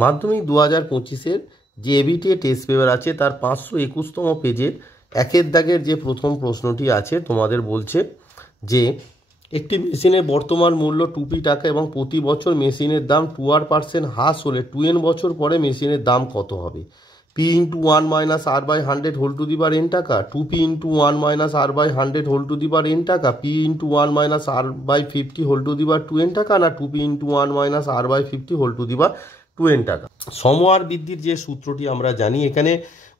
মাধ্যমিক 2025-এর যে ABTA test paper আছে তার 521তম পেজের একের দাগের যে প্রথম প্রশ্নটি আছে তোমাদের বলছে যে একটি মেশিনের বর্তমান মূল্য 2p টাকা এবং প্রতি বছর মেশিনের দাম 2r% হ্রাস হলে 2n বছর পরে মেশিনের দাম কত হবে? p × 1 - r/100 whole to the power n টাকা, 2p × 1 - r/100 whole to the power n টাকা, p × 1 - r/50 whole to the power 2n টাকা, না 2p × 1 - r/50 whole to the power 2n টাকা। সমহার বৃদ্ধির যে সূত্রটি আমরা জানি, এখানে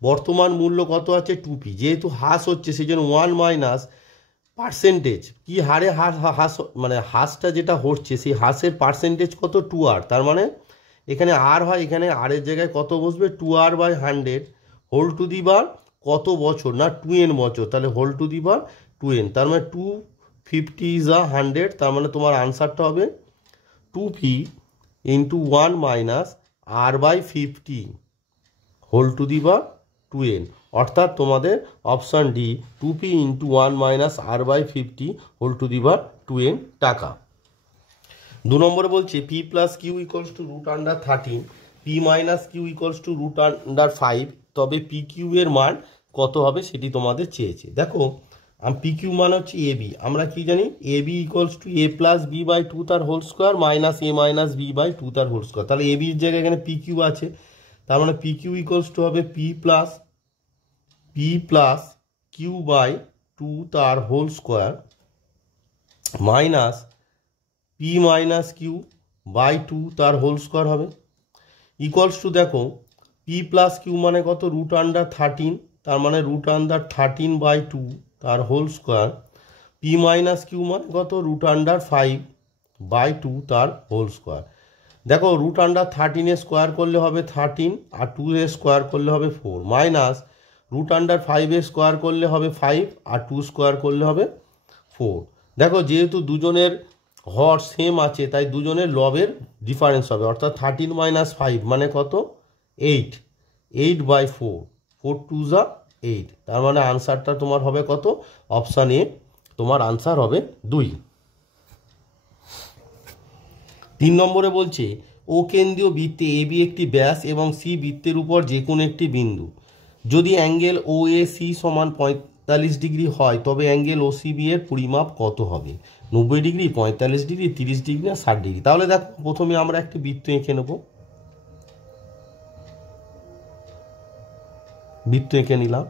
বর্তমান মূল্য কত আছে 2p, যেহেতু হ্রাস হচ্ছে সেই জন্য 1 মাইনাস পার্সেন্টেজ কি হারে হ্রাস মানে হ্রাসটা যেটা হচ্ছে সেই হ্রাসের পার্সেন্টেজ কত 2r, তার মানে এখানে আর হয়, এখানে আর এর জায়গায় কত বসবে 2r/100 হোল টু দি পাওয়ার কত বছর, না 2n বছর, তাহলে whole to the power 2n, তার মানে 250 is 100, তার মানে তোমার আনসারটা হবে 2p × 1 - r/50 whole to the power 2n, অর্থাৎ তোমাদের option D 2p × 1 - r/50 whole to the power 2n টাকা। 2 নম্বরে বলছে p + q = √13, p - q = √5, তবে pq এর মান কত হবে সেটি তোমাদের চেয়েছে। দেখো pq মান হচ্ছে ab, আমরা কি জানি ab = a + b/2 তার whole square minus a - b/2 তার হোল স্কোয়ার, তাহলে ab এর জায়গায় এখানে pq আছে, তার মানে pq = হবে p + q/2 তার whole square minus p - q/2 তার হোল স্কোয়ার হবে, ইকুয়ালস টু দেখো p + q মানে কত √13, তার মানে √13/2 তার হোল স্কোয়ার, p - q মানে কত √5/2 তার হোল স্কোয়ার। দেখো √13 এর স্কোয়ার করলে হবে 13, আর 2 এর স্কোয়ার করলে হবে 4, মাইনাস √5 এর স্কোয়ার করলে হবে 5, আর 2 স্কোয়ার করলে হবে 4। দেখো যেহেতু দুজনের হর সেম আছে তাই দুজনের লবের ডিফারেন্স হবে, অর্থাৎ 13 - 5 মানে কত 8, 8/4, 4 2 = 8, তার মানে আনসারটা তোমার হবে কত, অপশান এ তোমার আনসার হবে 2। 3 নম্বরে বলছে ও কেন্দ্রীয় বৃত্তে এবি একটি ব্যাস এবং সি বৃত্তের উপর যে কোনো একটি বিন্দু, যদি অ্যাঙ্গেল OAC = 45 ডিগ্রি হয় তবে অ্যাঙ্গেল OCB এর পরিমাপ কত হবে? 90 ডিগ্রি, 45 ডিগ্রি, 30 ডিগ্রি, না 60 ডিগ্রি? তাহলে দেখো প্রথমে আমরা একটি বৃত্ত এঁকে নেব, বৃত্ত এঁকে নিলাম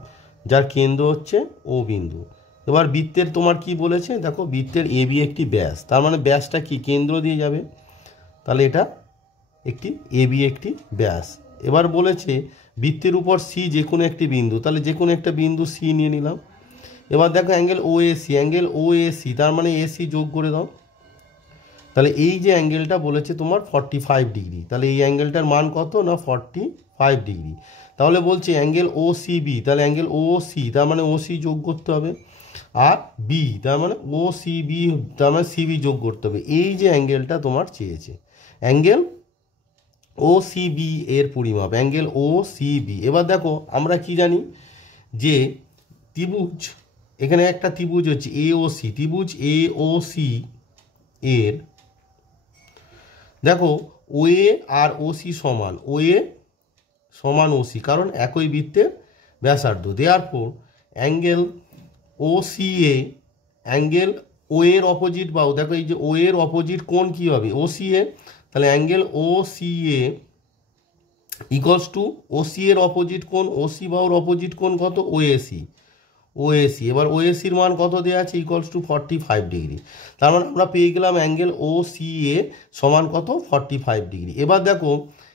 যার কেন্দ্র হচ্ছে ও বিন্দু। এবার বৃত্তের তোমার কি বলেছে, দেখো বৃত্তের এবি একটি ব্যাস, তার মানে ব্যাসটা কি কেন্দ্র দিয়ে যাবে, তাহলে এটা একটি এবি একটি ব্যাস। এবার বলেছে বৃত্তের উপর সি যে কোনো একটি বিন্দু, তাহলে যে কোনো একটা বিন্দু সি নিয়ে নিলাম। এবার দেখো অ্যাঙ্গেল OAC, তার মানে এসি যোগ করে দাও, তাহলে এই যে অ্যাঙ্গেলটা বলেছে তোমার 45 ডিগ্রি, তাহলে এই অ্যাঙ্গেলটার মান কত, না 45 ডিগ্রি। তাহলে বলছে অ্যাঙ্গেল OCB, তাহলে অ্যাঙ্গেল OC তার মানে OC যোগ করতে হবে, আর বি তার মানে OCB তার মানে CB যোগ করতে হবে। এই যে অ্যাঙ্গেলটা তোমার চেয়েছে, অ্যাঙ্গেল OCB এর পরিমাপ, অ্যাঙ্গেল OCB। এবার দেখো আমরা কি জানি যে ত্রিভুজ, এখানে একটা ত্রিভুজ হচ্ছে AOC, ত্রিভুজ AOC এর দেখো OA আর OC সমান, OA সমান OC, কারণ একই বৃত্তের ব্যাসার্ধ। Therefore angle OCA, angle O এর অপোজিট বাহু, দেখো এই যে O এর অপোজিট কোণ কি হবে OCA, তাহলে angle OCA equals to OC এর অপোজিট কোণ, OC বাহুর অপোজিট কোণ কত OAC। এবার OACর মান কত দেওয়া আছে, ইকুয়ালস টু 45 ডিগ্রি, তার মানে আমরা পেয়ে গেলাম অ্যাঙ্গেল OCA সমান কত 45 ডিগ্রি। এবার দেখো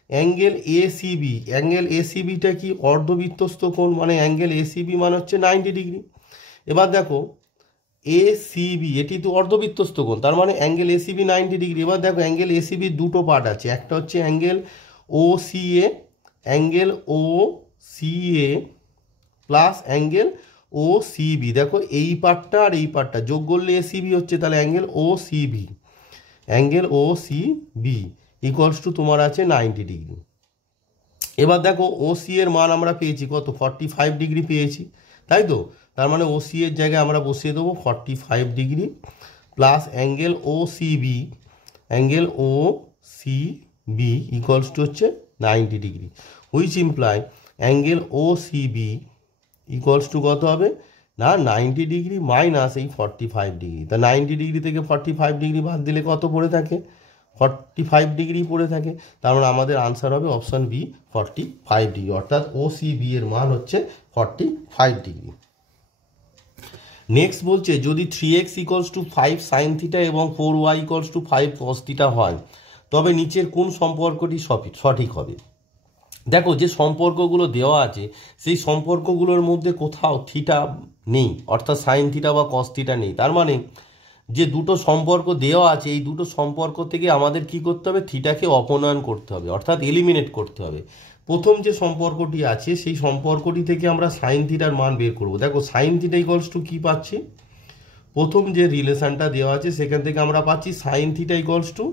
অ্যাঙ্গেল ACB, অ্যাঙ্গেল ACBটা কি অর্ধবৃত্তস্থ কোণ, মানে অ্যাঙ্গেল ACB মানে হচ্ছে 90 ডিগ্রি। এবার দেখো ACB এটি তো অর্ধবৃত্তস্থ কোণ, তার মানে অ্যাঙ্গেল ACB 90 ডিগ্রি। এবার দেখো অ্যাঙ্গেল ACB দুটো পার্ট আছে, একটা হচ্ছে angle OCA, angle OCA plus angle OCB, দেখো এই পার্টটা আর এই পার্টটা যোগ করলে ACB হচ্ছে, তাহলে angle OCB, angle OCB equals two তোমার আছে 90 ডিগ্রি। এবার দেখো OC এর মান আমরা পেয়েছি কত 45 ডিগ্রি পেয়েছি, তাই তো, তার মানে OC এর জায়গায় আমরা বসিয়ে দেবো 45 degree plus angle OCB, angle OCB equals to হচ্ছে 90 degree, which imply angle O C B equals to কত হবে না 90 ডিগ্রি মাইনাস এই 45 ডিগ্রি। তা 90 ডিগ্রি থেকে 45 ডিগ্রি বাদ দিলে কত পড়ে থাকে 45 ডিগ্রি পড়ে থাকে। তার মানে আমাদের আনসার হবে অপশান বি 45 ডিগ্রি, অর্থাৎ ও সি বি এর মান হচ্ছে 45 ডিগ্রি। নেক্সট বলছে যদি 3x equals to 5 sine theta এবং 4y equals to 5 cos theta হয় তবে নিচের কোন সম্পর্কটি সঠিক হবে। দেখো যে সম্পর্কগুলো দেওয়া আছে সেই সম্পর্কগুলোর মধ্যে কোথাও থিটা নেই, অর্থাৎ সাইন থিটা বা কস থিটা নেই। তার মানে যে দুটো সম্পর্ক দেওয়া আছে এই দুটো সম্পর্ক থেকে আমাদের কি করতে হবে, থিটাকে অপনয়ন করতে হবে, অর্থাৎ এলিমিনেট করতে হবে। প্রথম যে সম্পর্কটি আছে সেই সম্পর্কটি থেকে আমরা সাইন থিটার মান বের করব। দেখো সাইন থিটা ইকুয়ালস টু কী পাচ্ছি, প্রথম যে রিলেশনটা দেওয়া আছে সেখান থেকে আমরা পাচ্ছি sine theta equals two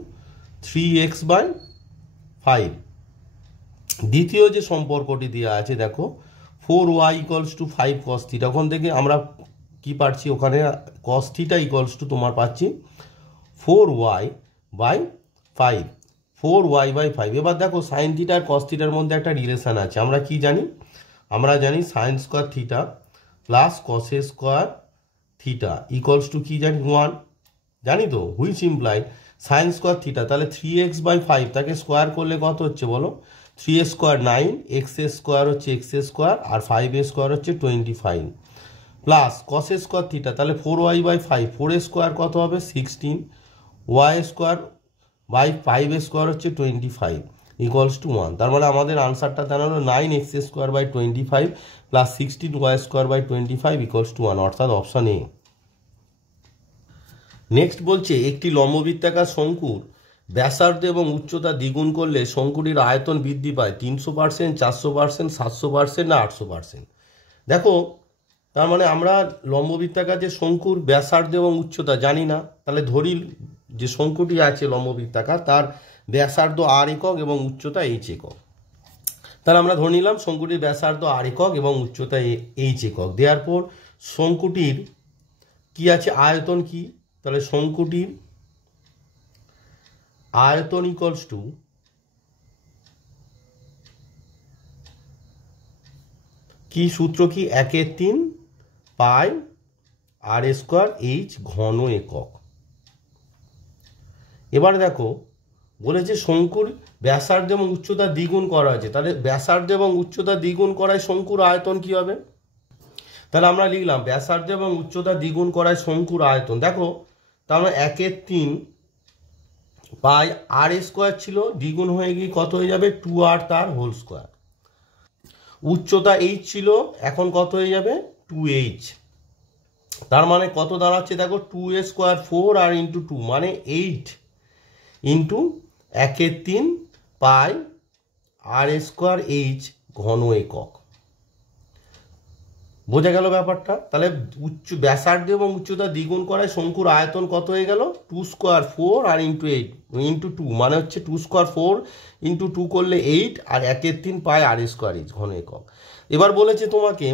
3x/5। দ্বিতীয় যে সম্পর্কটি দেওয়া আছে দেখো 4y equals to 5 cos theta, ওখান থেকে আমরা কি পাচ্ছি, ওখানে কস থিটা ইকুয়ালস টু তোমার পাচ্ছি 4y/5, 4y/5। এবার দেখো সাইন থিটা আর কস থিটার মধ্যে একটা রিলেশন আছে, আমরা কি জানি, আমরা জানি সাইন স্কোয়ার থিটা প্লাস কসে স্কোয়ার থিটা ইকুয়ালস টু কি জানি 1, জানি তো, which imply sine square theta, তাহলে 3x/5 তাকে স্কোয়ার করলে কত হচ্ছে বলো, 3 স্কোয়ার 9, x স্কোয়ার হচ্ছে x স্কোয়ার আর 5 স্কোয়ার হচ্ছে 25 প্লাস কস স্কোয়ার থিটা, তাহলে 4y/5, 4 স্কোয়ার কত হবে 16, y স্কোয়ার বাই 5 স্কোয়ার হচ্ছে 25 ইকুয়ালস টু 1। তার মানে আমাদের আনসারটা দাঁড়ালো 9x square by 25 plus 16y square by 25 equals to 1, অর্থাৎ অপশান এ। নেক্সট বলছে একটি লম্ববৃত্তাকার শঙ্কুর ব্যাসার্ধ এবং উচ্চতা দ্বিগুণ করলে শঙ্কুটির আয়তন বৃদ্ধি পায় 300%, 400%, 700% না 800%। দেখো তার মানে আমরা লম্ববৃত্তাকার যে শঙ্কুর ব্যাসার্ধ এবং উচ্চতা জানি না, তাহলে ধরি যে শঙ্কুটি আছে লম্ববৃত্তাকার তার ব্যাসার্ধ r একক এবং উচ্চতা h একক। তাহলে আমরা ধরে নিলাম শঙ্কুটির ব্যাসার্ধ r একক এবং উচ্চতা h একক। দেওয়ার পর শঙ্কুটির কি আছে আয়তন কি, তাহলে শঙ্কুটির আয়তন ইকুয়ালস টু কি সূত্র কি 1/3 পাই r স্কোয়ার h ঘন একক। এবার দেখো বলেছে শঙ্কুর ব্যাসার্ধ এবং উচ্চতা দ্বিগুণ করা হয়েছে, তাহলে ব্যাসার্ধ এবং উচ্চতা দ্বিগুণ করায় শঙ্কুর আয়তন কি হবে, তাহলে আমরা লিখলাম ব্যাসার্ধ এবং উচ্চতা দ্বিগুণ করায় শঙ্কুর আয়তন। দেখো তাহলে 1/3 পাই r স্কোয়ার ছিল, দ্বিগুণ হয়ে গিয়ে কত হয়ে যাবে 2r তার হোল স্কোয়ার। উচ্চতা h ছিল, এখন কত হয়ে যাবে 2h। তার মানে কত দাঁড়াচ্ছে দেখো 2a স্কোয়ার 4 আর ইন্টু 2 মানে 8 ইন্টু 1/3 পাই r স্কোয়ার h ঘন একক। বোঝা গেল ব্যাপারটা। তাহলে ব্যাসার্ধ এবং উচ্চতা দ্বিগুণ করায় শঙ্কুর আয়তন কত হয়ে গেল 2 স্কোয়ার 4 আর ইন্টু 8 ইন্টু 2 মানে হচ্ছে 2 স্কোয়ার 4 ইন্টু 2 করলে 8 আর 1/3 পাই r স্কোয়ার h ঘন একক। এবার বলেছে তোমাকে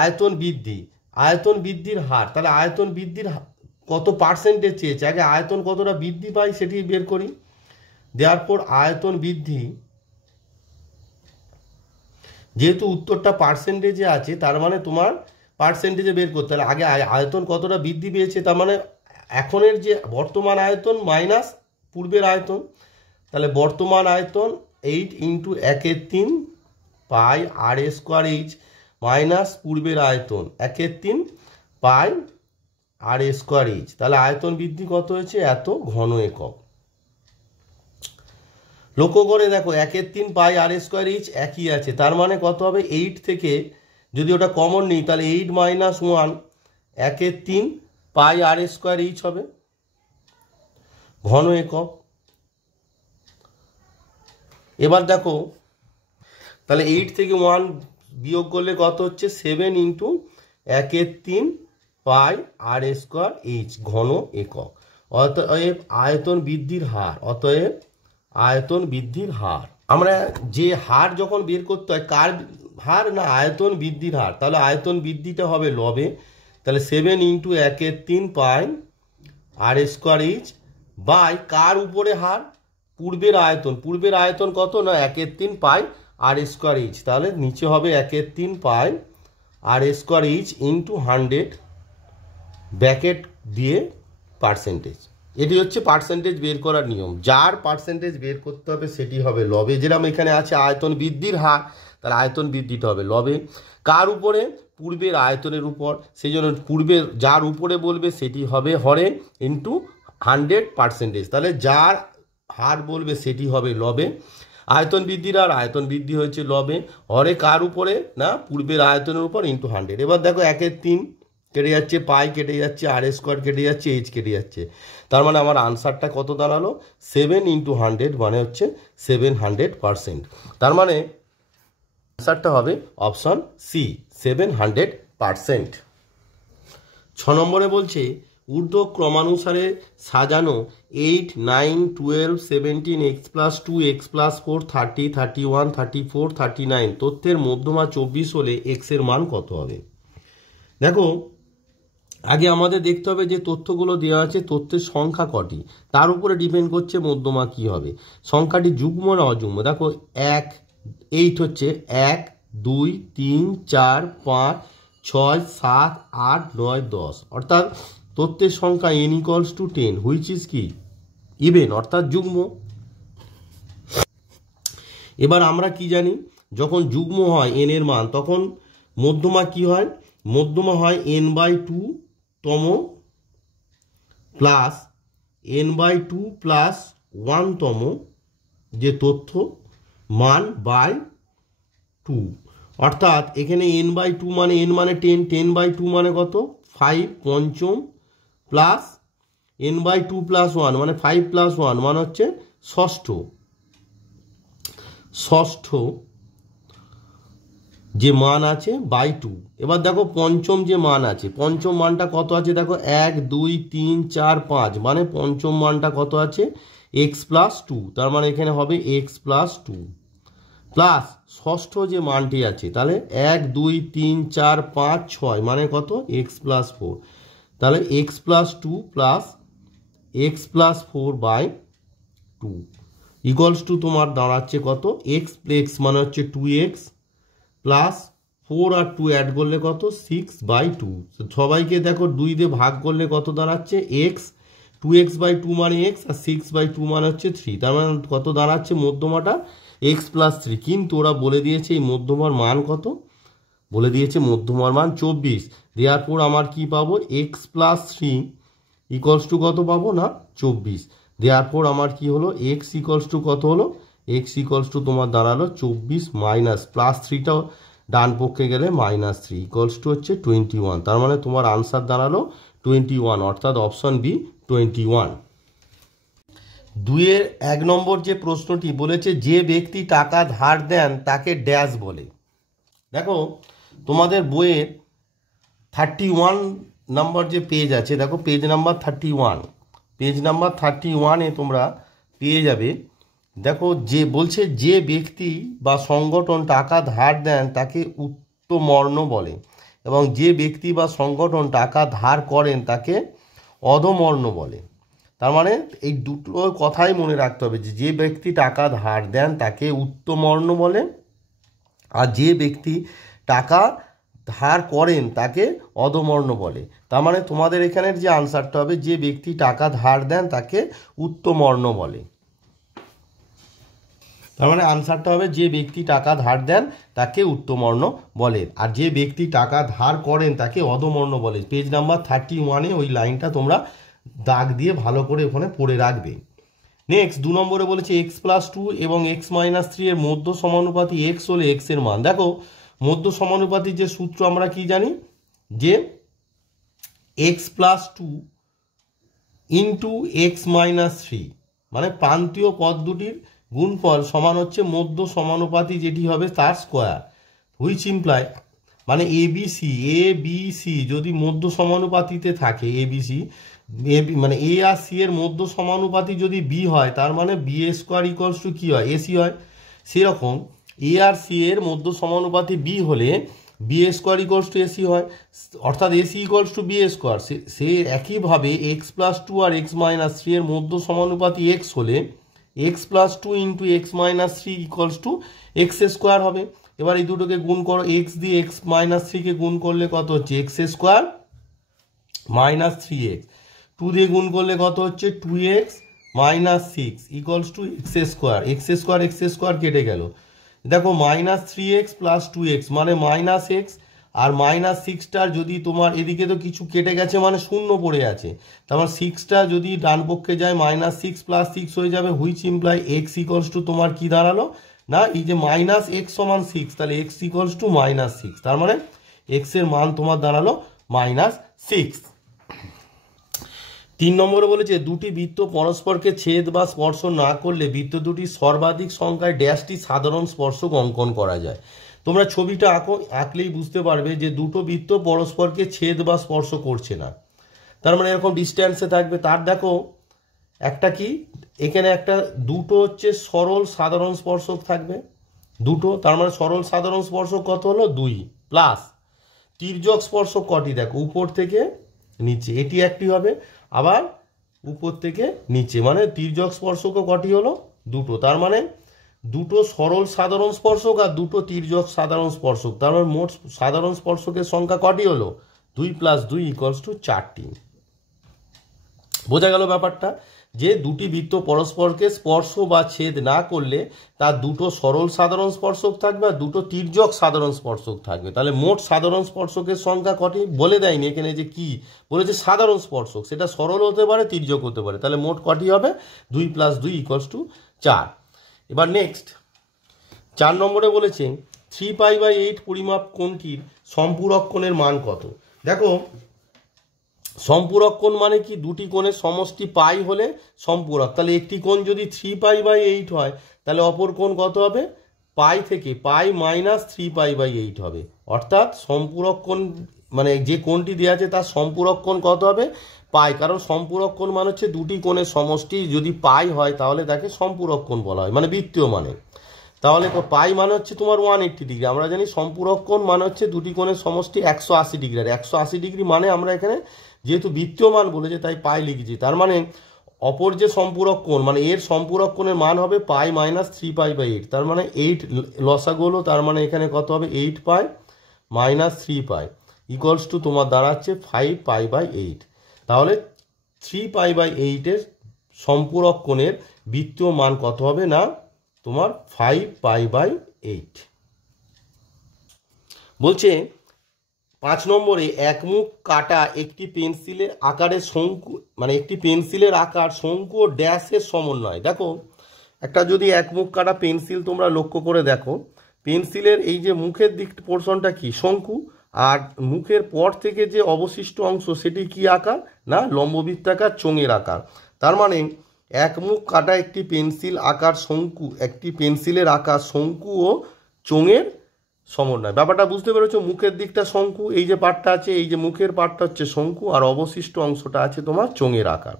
আয়তন বৃদ্ধি, আয়তন বৃদ্ধির হার, তাহলে আয়তন বৃদ্ধির কত পার্সেন্টেজ চেয়েছে, আগে আয়তন কতটা বৃদ্ধি পায় সেটি বের করি। দেওয়ার পর আয়তন বৃদ্ধি, যেহেতু উত্তরটা পার্সেন্টেজে আছে তার মানে তোমার পার্সেন্টেজে বের করতে হবে। আগে আয়তন কতটা বৃদ্ধি পেয়েছে, তার মানে এখনের যে বর্তমান আয়তন মাইনাস পূর্বের আয়তন, তাহলে বর্তমান আয়তন 8 ইন্টু 1/3 পাই r স্কোয়ার h মাইনাস পূর্বের আয়তন 1/3 পাই r স্কোয়ার h, তাহলে আয়তন বৃদ্ধি কত হয়েছে এত ঘন একক। লক্ষ্য করে দেখো 1/3 পাই r স্কোয়ার h একই আছে, তার মানে কত হবে 8 থেকে যদি ওটা কমন নিই তাহলে 8 মাইনাস 1 1/3 পাই r স্কোয়ার h হবে ঘন একক। এবার দেখো তাহলে 8 থেকে 1 বিয়োগ করলে কত হচ্ছে 7 ইন্টু 1/3 পাই r স্কোয়ার h ঘন একক। অতএব আয়তন বৃদ্ধির হার, অতএব আয়তন বৃদ্ধির হার, আমরা যে হার যখন বের করতে হয় কার হার না আয়তন বৃদ্ধির হার, তাহলে আয়তন বৃদ্ধিটা হবে লবে, তাহলে 7 ইন্টু 1/3 পাই r স্কোয়ার h বাই কার উপরে হার পূর্বের আয়তন কত না 1/3 পাই আর স্কোয়ার এইচ, তাহলে নিচে হবে 1/3 পাই আর স্কোয়ার এইচ ইন্টু 100 ব্র্যাকেট দিয়ে পার্সেন্টেজ। এটি হচ্ছে পার্সেন্টেজ বের করার নিয়ম। যার পার্সেন্টেজ বের করতে হবে সেটি হবে লবে। যেরকম এখানে আছে আয়তন বৃদ্ধির হার, তার আয়তন বৃদ্ধিটা হবে লবে। কার উপরে? পূর্বের আয়তনের উপর, সেই জন্য পূর্বের যার উপরে বলবে সেটি হবে হরে ইন্টু 100%। তাহলে যার হার বলবে সেটি হবে লবে। আয়তন বৃদ্ধির হার, আয়তন বৃদ্ধি হয়েছে লবে, হরে কার উপরে না পূর্বের আয়তনের উপর ইন্টু 100। এবার দেখো 1/3 কেটে যাচ্ছে, পাই কেটে যাচ্ছে, আর স্কোয়ার কেটে যাচ্ছে, এইচ কেটে যাচ্ছে। তার মানে আমার আনসারটা কত দাঁড়ালো? 7 × 100 মানে হচ্ছে 700%। তার মানে আনসারটা হবে অপশন সি, 700%। 6 নম্বরে বলছে ঊর্ধ্ব ক্রমানুসারে সাজানো 8, 9, 12, 17, x+2, x+4, 30, 31, 34, 39 তথ্যের মধ্যমা 24 হলে x এর মান কত হবে? দেখো আগে আমাদের দেখতে হবে যে তথ্যগুলো দেওয়া আছে তথ্যের সংখ্যা কটি, তার উপরে ডিপেন্ড করছে মধ্যমা কি হবে। সংখ্যাটি যুগ্ম না অযুগ্ম? দেখো 8 হচ্ছে 1, 2, 3, 4, 5, 6, 7, 8, 9, 10, অর্থাৎ তথ্যের সংখ্যা n = 10 হুইচ ইজ কি ইভেন অর্থাৎ যুগ্ম। এবার আমরা কি জানি, যখন যুগ্ম হয় n এর মান তখন মধ্যমা কি হয়? মধ্যমা হয় n/2 তম প্লাস n/2 প্লাস 1 তম যে তথ্য মান বাই 2, অর্থাৎ এখানে n/2 মানে n মানে 10, 10/2 মানে কত 5 পঞ্চম প্লাস n/2 প্লাস 1 মানে 5 প্লাস 1 মানে হচ্ছে ষষ্ঠ যে মান আছে বাই 2। এবার দেখো পঞ্চম যে মান আছে, পঞ্চম মানটা কত আছে? দেখো 1, 2, 3, 4, 5 মানে পঞ্চম মানটা কত আছে? x+2, তার মানে এখানে হবে x+2 প্লাস ষষ্ঠ যে মানটি আছে, তাহলে 1, 2, 3, 4, 5, 6 মানে কত? x+4, তাহলে x+2 plus x+4/2 equals to তোমার দাঁড়াচ্ছে কত? x মানে হচ্ছে 2x প্লাস 4 আর 2 অ্যাড করলে কত? 6/2। সবাইকে দেখো 2 দিয়ে ভাগ করলে কত দাঁড়াচ্ছে? x, 2x/2 মানে x আর 6/2 মানে হচ্ছে 3, তার মানে কত দাঁড়াচ্ছে মধ্যমাটা? x+3। কিন্তু ওরা বলে দিয়েছে এই মধ্যমার মান কত? বলে দিয়েছে মধ্যমার মান 24। দেওয়ার আমার কি পাবো? x+3 ইকুয়ালস টু কত পাবো না 24। দেওয়ার আমার কি হলো? x ইকুয়ালস টু কত হলো? x ইকুয়ালস টু তোমার দাঁড়ালো 24 মাইনাস প্লাস 3টাও ডান পক্ষে গেলে -3 ইকুয়ালস টু হচ্ছে 21। তার মানে তোমার আনসার দাঁড়ালো 21, অর্থাৎ অপশন বি 21। 2-এর 1 নম্বর যে প্রশ্নটি বলেছে যে ব্যক্তি টাকা ধার দেন তাকে ড্যাশ বলে। দেখো তোমাদের বইয়ের 31 নম্বর যে পেজ আছে, দেখো পেজ নাম্বার 31, পেজ নাম্বার 31-এ তোমরা পেয়ে যাবে। দেখো যে বলছে যে ব্যক্তি বা সংগঠন টাকা ধার দেন তাকে উত্তমর্ণ বলে, এবং যে ব্যক্তি বা সংগঠন টাকা ধার করেন তাকে অধমর্ণ বলে। তার মানে এই দুটো কথাই মনে রাখতে হবে যে ব্যক্তি টাকা ধার দেন তাকে উত্তমর্ণ বলে, আর যে ব্যক্তি টাকা ধার করেন তাকে অধমর্ণ বলে। তার মানে তোমাদের এখানের যে আনসারটা হবে যে ব্যক্তি টাকা ধার দেন তাকে উত্তমর্ণ বলে। তার মানে আনসারটা হবে যে ব্যক্তি টাকা ধার দেন তাকে উত্তমর্ণ বলে, আর যে ব্যক্তি টাকা ধার করেন তাকে অধমর্ণ বলে। পেজ নাম্বার 31-এ ওই লাইনটা তোমরা দাগ দিয়ে ভালো করে ওখানে পড়ে রাখবে। নেক্সট 2 নম্বরে বলেছে x+2 এবং x-3 এর মধ্য সমানুপাতি x হলে x এর মান। দেখো মধ্য সমানুপাতির যে সূত্র আমরা কি জানি, যে x+2 ইন্টু x-3 মানে প্রান্তীয় পদ দুটির গুণফল সমান হচ্ছে মধ্য সমানুপাতি যেটি হবে তার স্কোয়ার, হুইচ ইমপ্লাই মানে এবিসি যদি মধ্য সমানুপাতিতে থাকে, এবিসি মানে এ আর সি এর মধ্য সমানুপাতি যদি বি হয় তার মানে বি এ স্কোয়ার ইকুয়ালস টু কী হয়? এসি হয়। সেরকম এ আর সি এর মধ্য সমানুপাতি বি হলে বি এ স্কোয়ার ইকুয়ালস টু এসি হয়, অর্থাৎ এসি ইকুয়ালস টু বি এ স্কোয়ার। সে একইভাবে x+2 আর x-3 এর মধ্য সমানুপাতি x হলে x plus two into x minus three equals to x square হবে। এবার এই দুটোকে গুণ করো, এক্স দিয়ে এক্স মাইনাস থ্রিকে গুণ করলে কত হচ্ছে x square minus three x, two দিয়ে গুণ করলে কত হচ্ছে two x minus six equals to x square, x square কেটে গেল। দেখো minus three x plus two x মানে মাইনাস এক্স, আর মাইনাস সিক্সটার যদি তোমার এদিকে তো কিছু কেটে গেছে মানে শূন্য পড়ে আছে, তারপর সিক্সটা যদি ডান পক্ষে যায় মাইনাস সিক্স প্লাস সিক্স হয়ে যাবে, which imply x equals to তোমার কি দাঁড়ালো না এই যে মাইনাস এক্স সমান সিক্স, তাহলে x equals to minus six, তার মানে এক্স এর মান তোমার দাঁড়ালো মাইনাস সিক্স। 3 নম্বরে বলেছে দুটি বৃত্ত পরস্পরকে ছেদ বা স্পর্শ না করলে বৃত্ত দুটি সর্বাধিক সংখ্যায় ড্যাশটি সাধারণ স্পর্শক অঙ্কন করা যায়। তোমরা ছবিটা আঁকলেই বুঝতে পারবে যে দুটো বৃত্ত পরস্পরকে ছেদ বা স্পর্শ করছে না, তার মানে এরকম ডিস্ট্যান্সে থাকবে। তার দেখো একটা কি এখানে একটা দুটো হচ্ছে সরল সাধারণ স্পর্শক থাকবে দুটো, তার মানে সরল সাধারণ স্পর্শক কত হলো 2 প্লাস তির্যক স্পর্শক কটি দেখো উপর থেকে নিচে, এটি একটি হবে, আবার উপর থেকে নিচে মানে তির্যক স্পর্শকও কটি হলো দুটো, তার মানে দুটো সরল সাধারণ স্পর্শক আর দুটো তির্যক সাধারণ স্পর্শক, তার মানে মোট সাধারণ স্পর্শকের সংখ্যা কটি হলো 2 প্লাস 2 ইকুয়ালস টু 4টি। বোঝা গেল ব্যাপারটা, যে দুটি বৃত্ত পরস্পরকে স্পর্শ বা ছেদ না করলে তার দুটো সরল সাধারণ স্পর্শক থাকবে আর দুটো তির্যক সাধারণ স্পর্শক থাকবে। তাহলে মোট সাধারণ স্পর্শকের সংখ্যা কটি বলে দেয়নি এখানে, যে কি বলেছে সাধারণ স্পর্শক, সেটা সরল হতে পারে তির্যক হতে পারে, তাহলে মোট কটি হবে 2 প্লাস 2 ইকুয়ালস টু 4। এবার নেক্সট 4 নম্বরে বলেছে 3π/8 পরিমাপ কোণটির সম্পূরক কোণের মান কত। দেখো সম্পূরক কোণ মানে কি দুটি কোণের সমষ্টি পাই হলে সম্পূরক, তাহলে একটি কোণ যদি 3π/8 হয় তাহলে অপর কোণ কত হবে পাই থেকে পাই মাইনাস 3π/8 হবে, অর্থাৎ সম্পূরক কোণ মানে যে কোণটি দেওয়া আছে তার সম্পূরক কোণ কত হবে পাই, কারণ সম্পূরক কোণ মানে হচ্ছে দুটি কোণের সমষ্টি যদি পাই হয় তাহলে তাকে সম্পূরক কোণ বলা হয় মানে বৃত্তীয় মানে, তাহলে পাই মানে হচ্ছে তোমার 180 ডিগ্রি, আমরা জানি সম্পূরক কোণ মানে হচ্ছে দুটি কোণের সমষ্টি 180 ডিগ্রি, আর 180 ডিগ্রি মানে আমরা এখানে যেহেতু বৃত্তীয় মান বলেছে তাই পাই লিখেছি, তার মানে অপর যে সম্পূরক কোণ মানে এর সম্পূরক কোণের মান হবে পাই মাইনাস 3π/8, তার মানে 8 লসাগু হলো, তার মানে এখানে কত হবে 8π মাইনাস 3π ইকুয়ালস টু তোমার দাঁড়াচ্ছে 5π/8, তাহলে 3π/8 এর সম্পূরক কোণের বৃত্তীয় মান কত হবে না তোমার 5π/8। বলছে 5 নম্বরে একমুখ কাটা একটি পেন্সিলের আকারের শঙ্কু মানে একটি পেন্সিলের আকার শঙ্কু ও ড্যাশের সমন্বয়। দেখো একটা যদি একমুখ কাটা পেন্সিল তোমরা লক্ষ্য করে দেখো, পেন্সিলের এই যে মুখের দিক পোর্শনটা কি শঙ্কু, আর মুখের পর থেকে যে অবশিষ্ট অংশ সেটি কি আকার না লম্ববৃত্তাকার চোঙের আকার, তার মানে একমুখ কাটা একটি পেন্সিল আকার শঙ্কু একটি পেন্সিলের আকার শঙ্কু ও চোঙের সমন্বয়। ব্যাপারটা বুঝতে পেরেছো, মুখের দিকটা শঙ্কু, এই যে পার্টটা আছে এই যে মুখের পার্টটা হচ্ছে শঙ্কু আর অবশিষ্ট অংশটা আছে তোমার চোঙের আকার,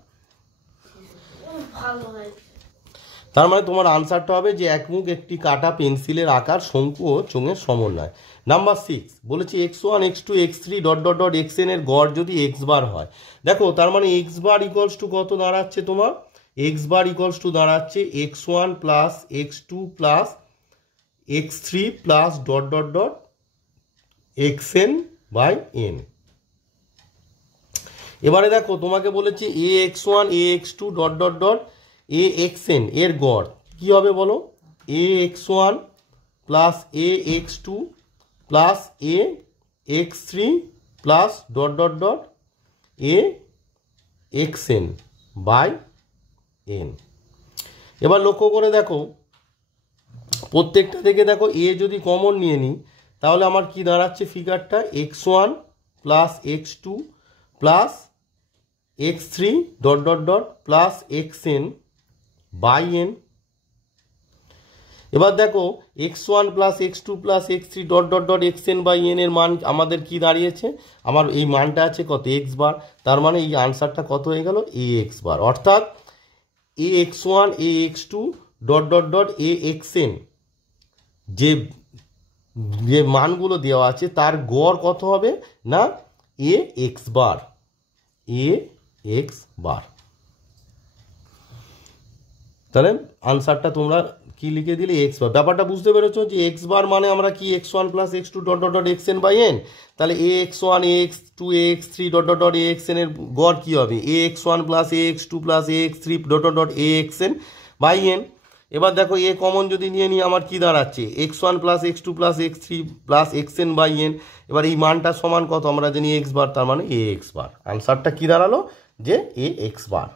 তার মানে তোমার আনসারটা হবে যে একমুখ একটি কাটা পেন্সিলের আকার শঙ্কু ও চোঙের সমন্বয়। নাম্বার 6 বলেছে x1 x2 x3 dot dot dot xn এর গড় যদি x বার হয়। দেখো তার মানে x বার ইকুয়ালস টু কত দাঁড়াচ্ছে তোমার x বার ইকুয়ালস টু দাঁড়াচ্ছে x1 plus x2 plus x3 plus dot dot dot xn/n। এবারে দেখো তোমাকে বলেছে ax1 ax2 dot dot dot axn এর গড় কি হবে বলো, ax1 plus ax2 plus ax3 plus dot dot dot axn/n। এবার লক্ষ্য করে দেখো প্রত্যেকটা থেকে দেখো এ যদি কমন নিয়ে নিই তাহলে আমার কি দাঁড়াচ্ছে ফিগারটা x1 plus x2 plus x3 dot dot dot plus xn/n। এবার দেখো x1 plus x2 plus x3 dot dot dot xn/n এর মান আমাদের কি দাঁড়িয়েছে, আমার এই মানটা আছে কত x বার, তার মানে এই আনসারটা কত হয়ে গেল ax বার, অর্থাৎ ax1 ax2 dot dot dot axn যে মানগুলো দেওয়া আছে তার গড় কত হবে না ax বার। তাহলে আনসারটা তোমরা কি লিখে দিলে এক্স বার। ব্যাপারটা বুঝতে পেরেছো যে এক্স বার মানে আমরা কি x one plus x two dot dot dot x n by n. তাহলে a x one a x two a x three dot dot dot a x n এর গড় কী হবে, a x one plus a x two plus a x three dot dot dot a x n by n. এবার দেখো a common যদি নিয়ে নিই আমার কি দাঁড়াচ্ছে, x one plus x two plus x three plus x n by n. এবার এই মানটা সমান কত আমরা জানি এক্স বার, তার মানে এ এক্স বার। আনসারটা কি দাঁড়ালো যে এ এক্স বার।